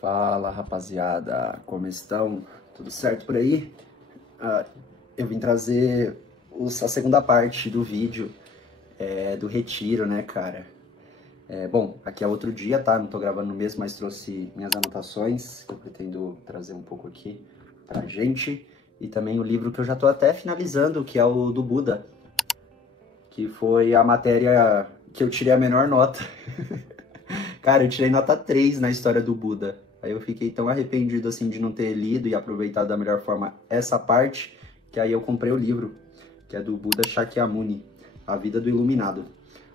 Fala, rapaziada, como estão? Tudo certo por aí? Eu vim trazer a segunda parte do vídeo do retiro, né, cara? Bom, aqui é outro dia, tá? Não tô gravando no mesmo, mas trouxe minhas anotações, que eu pretendo trazer um pouco aqui pra gente. E também o livro que eu já tô até finalizando, que é o do Buda, que foi a matéria que eu tirei a menor nota. Cara, eu tirei nota 3 na história do Buda. Aí eu fiquei tão arrependido, assim, de não ter lido e aproveitado da melhor forma essa parte, que aí eu comprei o livro, que é do Buda Shakyamuni, A Vida do Iluminado.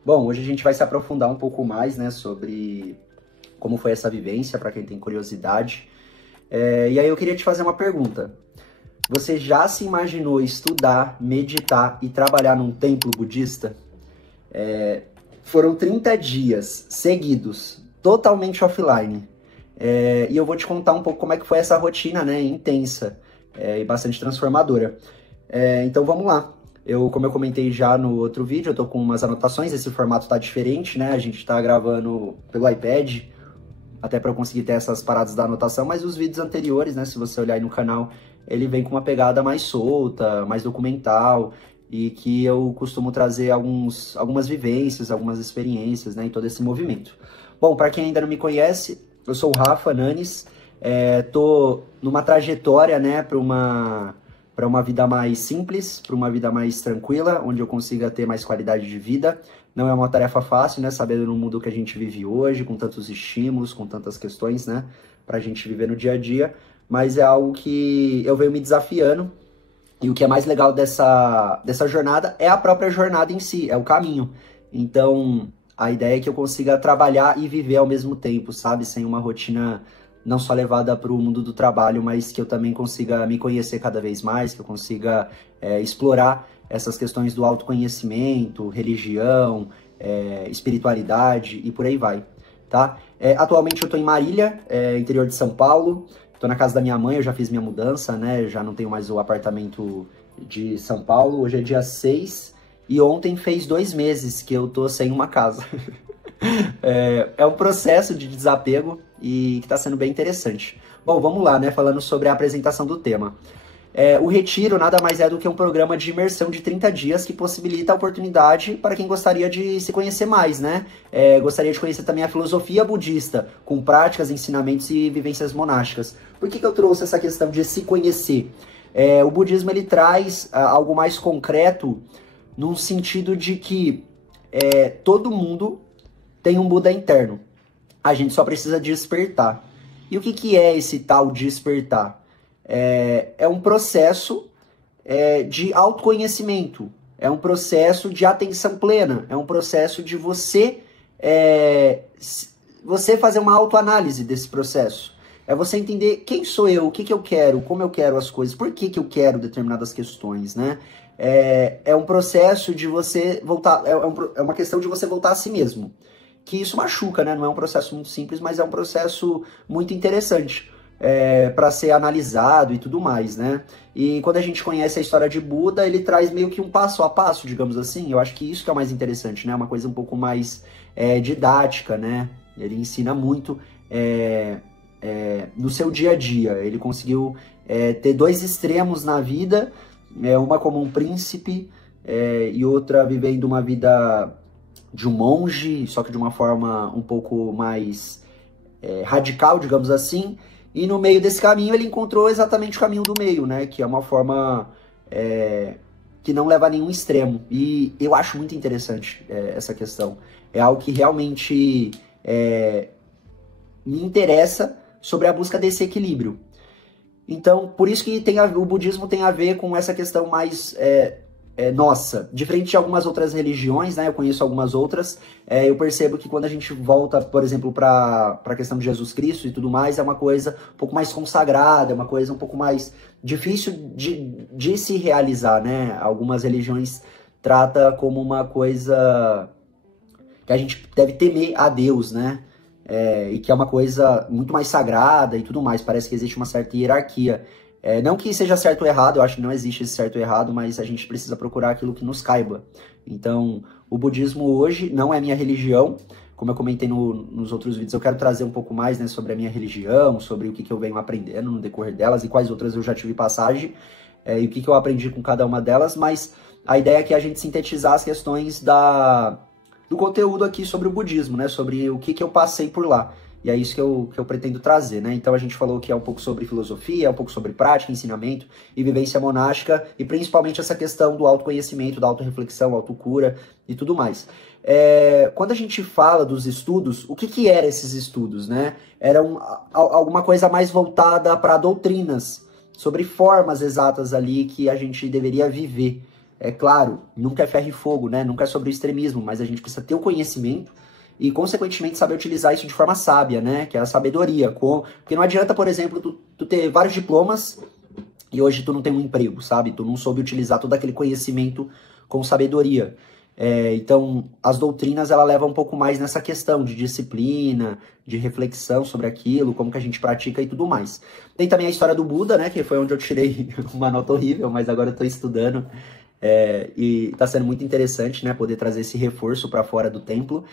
Bom, hoje a gente vai se aprofundar um pouco mais, né, sobre como foi essa vivência, para quem tem curiosidade. E aí eu queria te fazer uma pergunta. Você já se imaginou estudar, meditar e trabalhar num templo budista? Foram 30 dias seguidos, totalmente offline. E eu vou te contar um pouco como é que foi essa rotina, né, intensa e bastante transformadora. Então vamos lá. Como eu comentei já no outro vídeo, eu tô com umas anotações, esse formato tá diferente, né? A gente tá gravando pelo iPad, até para eu conseguir ter essas paradas da anotação, mas os vídeos anteriores, né, se você olhar aí no canal, ele vem com uma pegada mais solta, mais documental, e que eu costumo trazer algumas vivências, algumas experiências, né, em todo esse movimento. Bom, para quem ainda não me conhece, eu sou o Rafa Nanes, tô numa trajetória, né, para uma vida mais simples, para uma vida mais tranquila, onde eu consiga ter mais qualidade de vida. Não é uma tarefa fácil, né, sabendo no mundo que a gente vive hoje, com tantos estímulos, com tantas questões, né, pra gente viver no dia a dia, mas é algo que eu venho me desafiando, e o que é mais legal dessa jornada é a própria jornada em si, é o caminho. Então, a ideia é que eu consiga trabalhar e viver ao mesmo tempo, sabe, sem uma rotina não só levada para o mundo do trabalho, mas que eu também consiga me conhecer cada vez mais, que eu consiga explorar essas questões do autoconhecimento, religião, espiritualidade e por aí vai, tá? Atualmente eu estou em Marília, interior de São Paulo, estou na casa da minha mãe, eu já fiz minha mudança, né? Já não tenho mais o apartamento de São Paulo, hoje é dia 6 e ontem fez 2 meses que eu tô sem uma casa. É um processo de desapego e que está sendo bem interessante. Bom, vamos lá, né? Falando sobre a apresentação do tema. O Retiro nada mais é do que um programa de imersão de 30 dias que possibilita a oportunidade para quem gostaria de se conhecer mais, né? Gostaria de conhecer também a filosofia budista, com práticas, ensinamentos e vivências monásticas. Por que eu trouxe essa questão de se conhecer? O budismo, ele traz algo mais concreto, no sentido de que todo mundo tem um Buda interno. A gente só precisa despertar. E o que é esse tal despertar? É um processo de autoconhecimento. É um processo de atenção plena. É um processo de você fazer uma autoanálise desse processo. É você entender quem sou eu, o que eu quero, como eu quero as coisas, por que eu quero determinadas questões, né? É um processo de você voltar... É uma questão de você voltar a si mesmo. Que isso machuca, né? Não é um processo muito simples, mas é um processo muito interessante para ser analisado e tudo mais, né? E quando a gente conhece a história de Buda, ele traz meio que um passo a passo, digamos assim. Eu acho que isso que é o mais interessante, né? Uma coisa um pouco mais didática, né? Ele ensina muito no seu dia a dia. Ele conseguiu ter 2 extremos na vida, uma como um príncipe e outra vivendo uma vida de um monge, só que de uma forma um pouco mais radical, digamos assim, e no meio desse caminho ele encontrou exatamente o caminho do meio, né, que é uma forma que não leva a nenhum extremo, e eu acho muito interessante essa questão, é algo que realmente me interessa sobre a busca desse equilíbrio. Então, por isso que o budismo tem a ver com essa questão mais... nossa, diferente de algumas outras religiões, né, eu conheço algumas outras, eu percebo que quando a gente volta, por exemplo, para a questão de Jesus Cristo e tudo mais, é uma coisa um pouco mais consagrada, é uma coisa um pouco mais difícil de se realizar, né? Algumas religiões tratam como uma coisa que a gente deve temer a Deus, né? E que é uma coisa muito mais sagrada e tudo mais, parece que existe uma certa hierarquia. Não que seja certo ou errado, eu acho que não existe esse certo ou errado, mas a gente precisa procurar aquilo que nos caiba. Então, o budismo hoje não é minha religião, como eu comentei nos outros vídeos, eu quero trazer um pouco mais, né, sobre a minha religião, sobre o que eu venho aprendendo no decorrer delas e quais outras eu já tive passagem, e o que eu aprendi com cada uma delas, mas a ideia é que a gente sintetizar as questões do conteúdo aqui sobre o budismo, né, sobre o que eu passei por lá. E é isso que eu pretendo trazer, né? Então a gente falou que é um pouco sobre filosofia, um pouco sobre prática, ensinamento e vivência monástica, e principalmente essa questão do autoconhecimento, da autorreflexão, autocura e tudo mais. Quando a gente fala dos estudos, o que eram esses estudos, né? Era alguma coisa mais voltada para doutrinas, sobre formas exatas ali que a gente deveria viver. É claro, nunca é ferro e fogo, né? Nunca é sobre o extremismo, mas a gente precisa ter o conhecimento e, consequentemente, saber utilizar isso de forma sábia, né? Que é a sabedoria. Porque não adianta, por exemplo, tu ter vários diplomas e hoje tu não tem um emprego, sabe? Tu não soube utilizar todo aquele conhecimento com sabedoria. Então, as doutrinas, ela leva um pouco mais nessa questão de disciplina, de reflexão sobre aquilo, como que a gente pratica e tudo mais. Tem também a história do Buda, né? Que foi onde eu tirei uma nota horrível, mas agora eu tô estudando. E tá sendo muito interessante, né? Poder trazer esse reforço para fora do templo.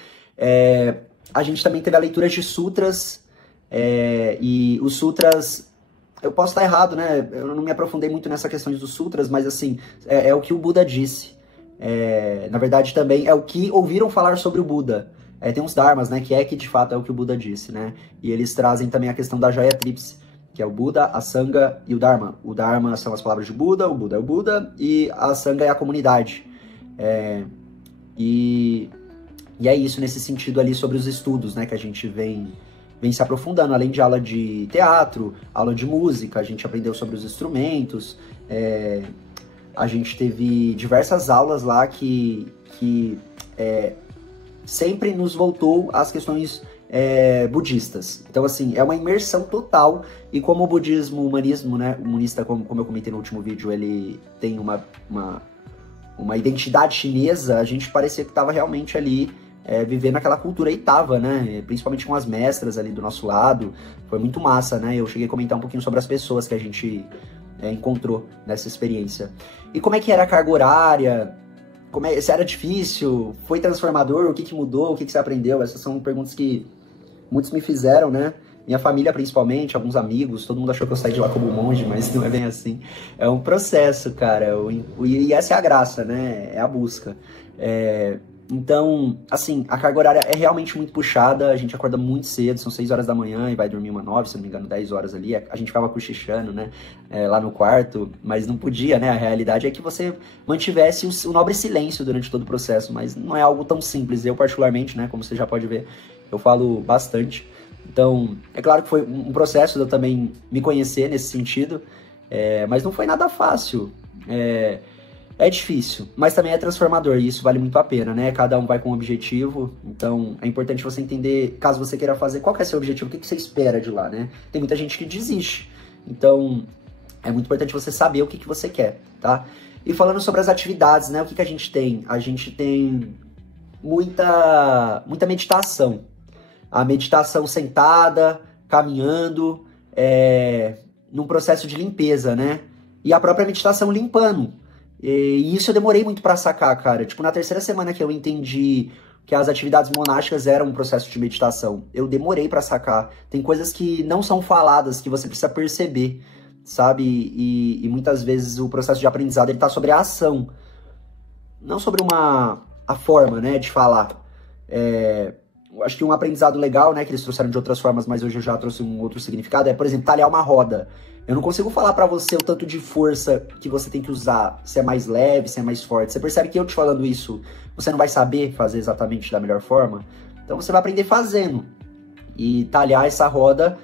A gente também teve a leitura de sutras, e os sutras, eu posso estar errado, né? Eu não me aprofundei muito nessa questão dos sutras, mas assim, é o que o Buda disse. Na verdade também é o que ouviram falar sobre o Buda. Tem uns dharmas, né? Que de fato é o que o Buda disse, né? E eles trazem também a questão da joia tríplice, que é o Buda, a Sangha e o Dharma. O Dharma são as palavras de Buda, o Buda é o Buda, e a Sangha é a comunidade. E é isso nesse sentido ali sobre os estudos, né, que a gente vem se aprofundando, além de aula de teatro, aula de música, a gente aprendeu sobre os instrumentos, a gente teve diversas aulas lá que sempre nos voltou às questões budistas. Então, assim, é uma imersão total, e como o budismo, o humanismo, né, humanista, como eu comentei no último vídeo, ele tem uma identidade chinesa, a gente parecia que estava realmente ali vivendo aquela cultura, e tava, né? Principalmente com as mestras ali do nosso lado. Foi muito massa, né? Eu cheguei a comentar um pouquinho sobre as pessoas que a gente encontrou nessa experiência. E como é que era a carga horária? Se era difícil? Foi transformador? O que mudou? O que você aprendeu? Essas são perguntas que muitos me fizeram, né? Minha família, principalmente, alguns amigos, todo mundo achou que eu saí de lá como monge, mas não é bem assim. É um processo, cara, e essa é a graça, né? É a busca. Então, assim, a carga horária é realmente muito puxada, a gente acorda muito cedo, são 6 horas da manhã e vai dormir 9, se não me engano, 10 horas ali. A gente ficava cochichando, né, lá no quarto, mas não podia, né? A realidade é que você mantivesse o nobre silêncio durante todo o processo, mas não é algo tão simples. Eu, particularmente, né, como você já pode ver, eu falo bastante. Então, é claro que foi um processo de eu também me conhecer nesse sentido, mas não foi nada fácil. É difícil, mas também é transformador, e isso vale muito a pena, né? Cada um vai com um objetivo, então é importante você entender, caso você queira fazer, qual que é seu objetivo, o que você espera de lá, né? Tem muita gente que desiste, então é muito importante você saber o que você quer, tá? E falando sobre as atividades, né? O que a gente tem? A gente tem muita meditação. A meditação sentada, caminhando, num processo de limpeza, né? E a própria meditação limpando. E isso eu demorei muito pra sacar, cara. Tipo, na terceira semana que eu entendi que as atividades monásticas eram um processo de meditação, eu demorei pra sacar. Tem coisas que não são faladas, que você precisa perceber, sabe? E muitas vezes o processo de aprendizado, ele tá sobre a ação, não sobre a forma, né, de falar. Acho que um aprendizado legal, né, que eles trouxeram de outras formas, mas hoje eu já trouxe um outro significado, por exemplo, talhar uma roda. Eu não consigo falar pra você o tanto de força que você tem que usar, se é mais leve, se é mais forte. Você percebe que eu te falando isso, você não vai saber fazer exatamente da melhor forma? Então você vai aprender fazendo. E talhar essa roda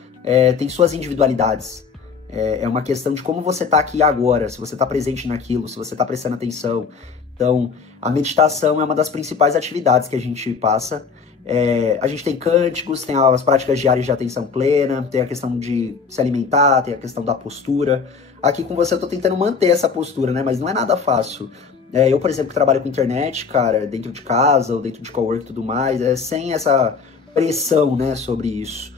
tem suas individualidades. É uma questão de como você tá aqui agora, se você tá presente naquilo, se você tá prestando atenção. Então, a meditação é uma das principais atividades que a gente passa. A gente tem cânticos, tem as práticas diárias de atenção plena, tem a questão de se alimentar, tem a questão da postura. Aqui com você eu tô tentando manter essa postura, né? Mas não é nada fácil. Eu, por exemplo, que trabalho com internet, cara, dentro de casa ou dentro de cowork e tudo mais, sem essa pressão, né, sobre isso.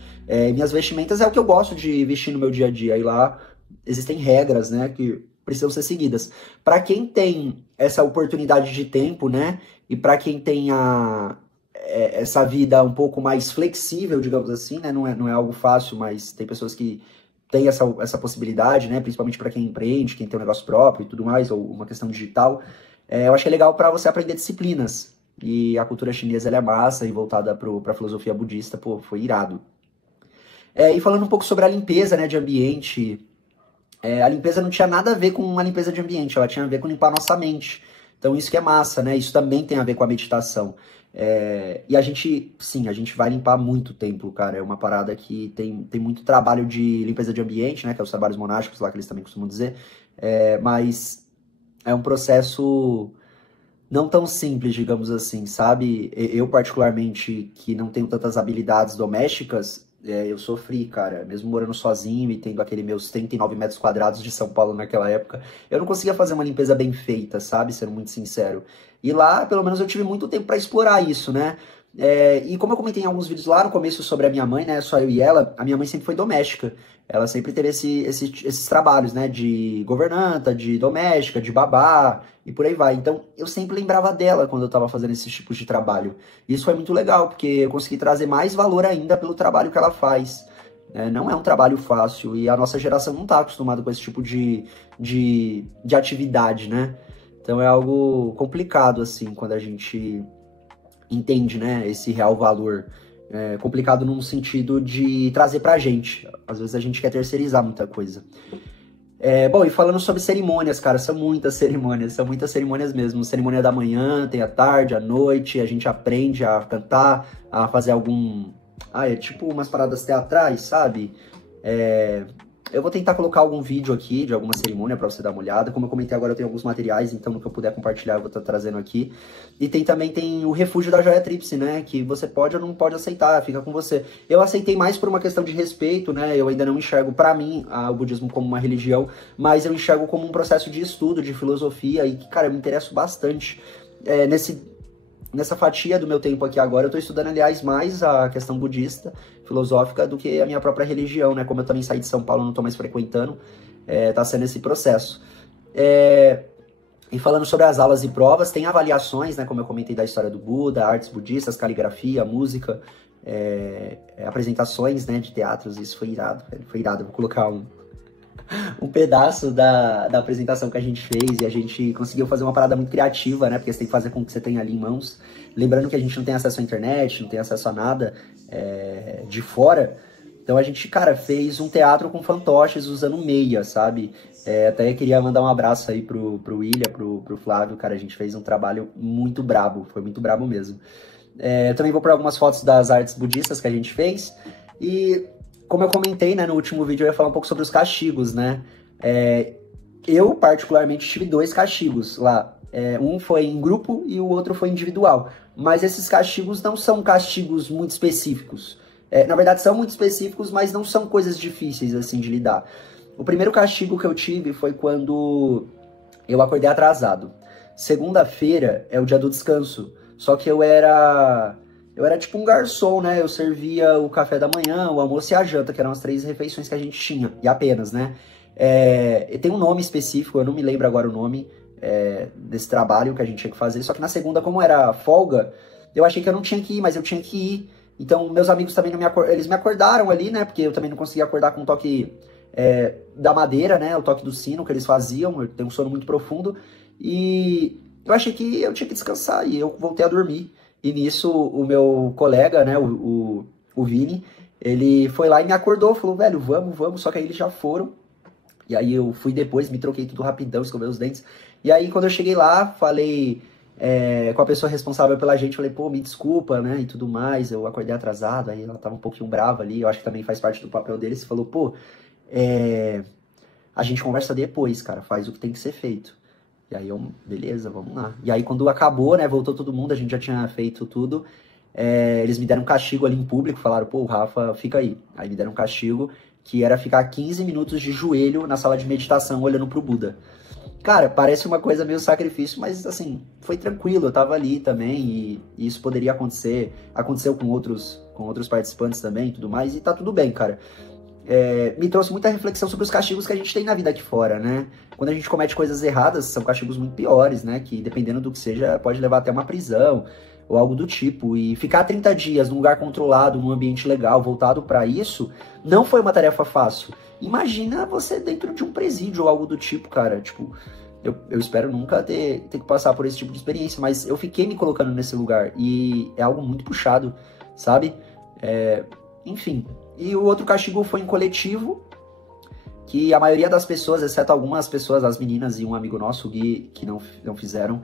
Minhas vestimentas é o que eu gosto de vestir no meu dia a dia. E lá existem regras, né, que precisam ser seguidas. Para quem tem essa oportunidade de tempo, né, e para quem tem essa vida um pouco mais flexível, digamos assim, né? Não é algo fácil, mas tem pessoas que têm essa possibilidade, né? Principalmente para quem empreende, quem tem um negócio próprio e tudo mais, ou uma questão digital. Eu acho que é legal para você aprender disciplinas. E a cultura chinesa, ela é massa e voltada para a filosofia budista, pô, foi irado. E falando um pouco sobre a limpeza, né, de ambiente, a limpeza não tinha nada a ver com a limpeza de ambiente, ela tinha a ver com limpar a nossa mente. Então isso que é massa, né? Isso também tem a ver com a meditação. E a gente, sim, a gente vai limpar muito templo, cara. É uma parada que tem muito trabalho de limpeza de ambiente, né? Que é os trabalhos monásticos lá que eles também costumam dizer. Mas é um processo não tão simples, digamos assim, sabe? Eu, particularmente, que não tenho tantas habilidades domésticas, eu sofri, cara. Mesmo morando sozinho e tendo aquele meus 39 metros quadrados de São Paulo naquela época, eu não conseguia fazer uma limpeza bem feita, sabe? Sendo muito sincero. E lá, pelo menos, eu tive muito tempo para explorar isso, né? E como eu comentei em alguns vídeos lá no começo sobre a minha mãe, né? Só eu e ela, a minha mãe sempre foi doméstica. Ela sempre teve esses trabalhos, né? De governanta, de doméstica, de babá e por aí vai. Então, eu sempre lembrava dela quando eu tava fazendo esses tipos de trabalho. Isso foi muito legal, porque eu consegui trazer mais valor ainda pelo trabalho que ela faz. Não é um trabalho fácil e a nossa geração não tá acostumada com esse tipo de atividade, né? Então é algo complicado, assim, quando a gente entende, né, esse real valor. Complicado num sentido de trazer pra gente. Às vezes a gente quer terceirizar muita coisa. Bom, e falando sobre cerimônias, cara, são muitas cerimônias mesmo. Cerimônia da manhã, tem a tarde, a noite, a gente aprende a cantar, a fazer algum... é tipo umas paradas teatrais, sabe? Eu vou tentar colocar algum vídeo aqui de alguma cerimônia pra você dar uma olhada. Como eu comentei agora, eu tenho alguns materiais, então no que eu puder compartilhar eu vou estar trazendo aqui. E também tem o refúgio da joia tríplice, né? Que você pode ou não pode aceitar, fica com você. Eu aceitei mais por uma questão de respeito, né? Eu ainda não enxergo, pra mim, o budismo como uma religião, mas eu enxergo como um processo de estudo, de filosofia, e que, cara, eu me interesso bastante nessa fatia do meu tempo aqui agora. Eu tô estudando, aliás, mais a questão budista, filosófica, do que a minha própria religião, né? Como eu também saí de São Paulo, não tô mais frequentando, tá sendo esse processo. E falando sobre as aulas e provas, tem avaliações, né? Como eu comentei da história do Buda, artes budistas, caligrafia, música, apresentações, né, de teatros. Isso foi irado, velho, foi irado. Eu vou colocar um pedaço da apresentação que a gente fez, e a gente conseguiu fazer uma parada muito criativa, né? Porque você tem que fazer com o que você tem ali em mãos. Lembrando que a gente não tem acesso à internet, não tem acesso a nada de fora. Então a gente, cara, fez um teatro com fantoches usando meia, sabe? Até queria mandar um abraço aí pro William, pro Flávio, cara. A gente fez um trabalho muito brabo, foi muito brabo mesmo. Eu também vou pôr algumas fotos das artes budistas que a gente fez. E como eu comentei, né, no último vídeo, eu ia falar um pouco sobre os castigos, né? Eu, particularmente, tive 2 castigos lá. Um foi em grupo e o outro foi individual. Mas esses castigos não são castigos muito específicos. Na verdade, são muito específicos, mas não são coisas difíceis, assim, de lidar. O primeiro castigo que eu tive foi quando eu acordei atrasado. Segunda-feira é o dia do descanso. Só que eu era tipo um garçom, né? Eu servia o café da manhã, o almoço e a janta, que eram as 3 refeições que a gente tinha. E apenas, né? Tem um nome específico, eu não me lembro agora o nome desse trabalho que a gente tinha que fazer. Só que na segunda, como era folga, eu achei que eu não tinha que ir, mas eu tinha que ir. Então, meus amigos também eles me acordaram ali, né? Porque eu também não conseguia acordar com o toque da madeira, né? O toque do sino que eles faziam. Eu tenho um sono muito profundo. E eu achei que eu tinha que descansar e eu voltei a dormir. E nisso, o meu colega, né, o Vini, ele foi lá e me acordou, falou, velho, vamos, só que aí eles já foram. E aí eu fui depois, me troquei tudo rapidão, escovei os dentes. E aí quando eu cheguei lá, falei com a pessoa responsável pela gente, falei, pô, me desculpa, né, e tudo mais, eu acordei atrasado, aí ela tava um pouquinho brava ali, eu acho que também faz parte do papel deles, falou, pô, a gente conversa depois, cara, faz o que tem que ser feito. E aí eu, beleza, vamos lá. E aí quando acabou, né, voltou todo mundo, a gente já tinha feito tudo, eles me deram um castigo ali em público, falaram, pô, Rafa, fica aí. Aí me deram um castigo que era ficar 15 minutos de joelho na sala de meditação olhando pro Buda. Cara, parece uma coisa meio sacrifício, mas assim, foi tranquilo, eu tava ali também e isso poderia acontecer, aconteceu com outros participantes também e tudo mais, e tá tudo bem, cara. Me trouxe muita reflexão sobre os castigos que a gente tem na vida aqui fora, né? Quando a gente comete coisas erradas, são castigos muito piores, né? Que dependendo do que seja, pode levar até uma prisão. ou algo do tipo. E ficar 30 dias num lugar controlado, num ambiente legal, voltado para isso, não foi uma tarefa fácil. Imagina você dentro de um presídio ou algo do tipo, cara. Tipo, eu espero nunca ter que passar por esse tipo de experiência, mas eu fiquei me colocando nesse lugar e é algo muito puxado, sabe? Enfim. E o outro castigo foi em coletivo, que a maioria das pessoas, exceto algumas pessoas, as meninas e um amigo nosso, o Gui, que não fizeram,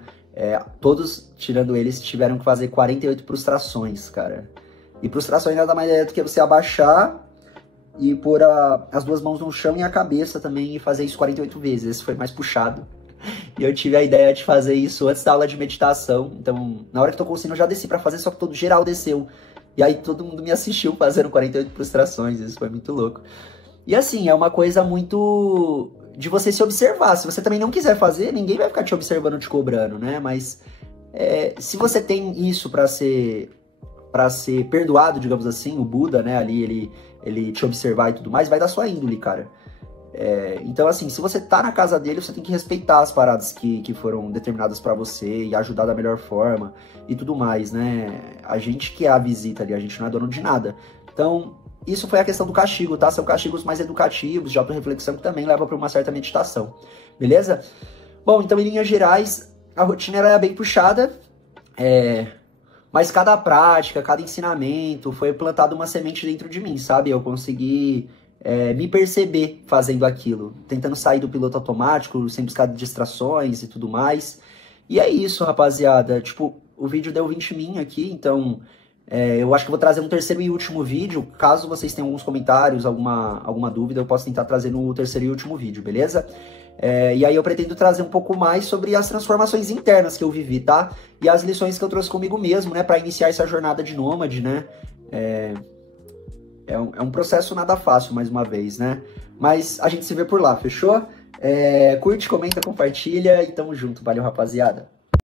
todos, tirando eles, tiveram que fazer 48 prostrações, cara. E prostrações nada mais é do que você abaixar e pôr as duas mãos no chão e a cabeça também e fazer isso 48 vezes. Esse foi mais puxado. E eu tive a ideia de fazer isso antes da aula de meditação. Então, na hora que tocou o sino, eu já desci pra fazer, só que todo geral desceu. E aí todo mundo me assistiu fazendo 48 prostrações. Isso foi muito louco. E assim, é uma coisa muito de você se observar. Se você também não quiser fazer, ninguém vai ficar te observando, te cobrando, né? Mas se você tem isso pra ser perdoado, digamos assim, o Buda, né, ali, ele te observar e tudo mais, vai da sua índole, cara. Então, assim, se você tá na casa dele, você tem que respeitar as paradas que foram determinadas pra você e ajudar da melhor forma e tudo mais, né? A gente que é a visita ali, a gente não é dono de nada. Então, isso foi a questão do castigo, tá? São castigos mais educativos, de autorreflexão, que também leva pra uma certa meditação, beleza? Bom, então, em linhas gerais, a rotina era bem puxada, mas cada prática, cada ensinamento, foi plantada uma semente dentro de mim, sabe? Eu consegui me perceber fazendo aquilo, tentando sair do piloto automático, sem buscar distrações e tudo mais. E é isso, rapaziada. Tipo, o vídeo deu 20 min aqui, então eu acho que vou trazer um terceiro e último vídeo. Caso vocês tenham alguns comentários, alguma dúvida, eu posso tentar trazer no terceiro e último vídeo, beleza? E aí eu pretendo trazer um pouco mais sobre as transformações internas que eu vivi, tá? E as lições que eu trouxe comigo mesmo, né? Pra iniciar essa jornada de nômade, né? É um processo nada fácil, mais uma vez, né? Mas a gente se vê por lá, fechou? Curte, comenta, compartilha e tamo junto. Valeu, rapaziada.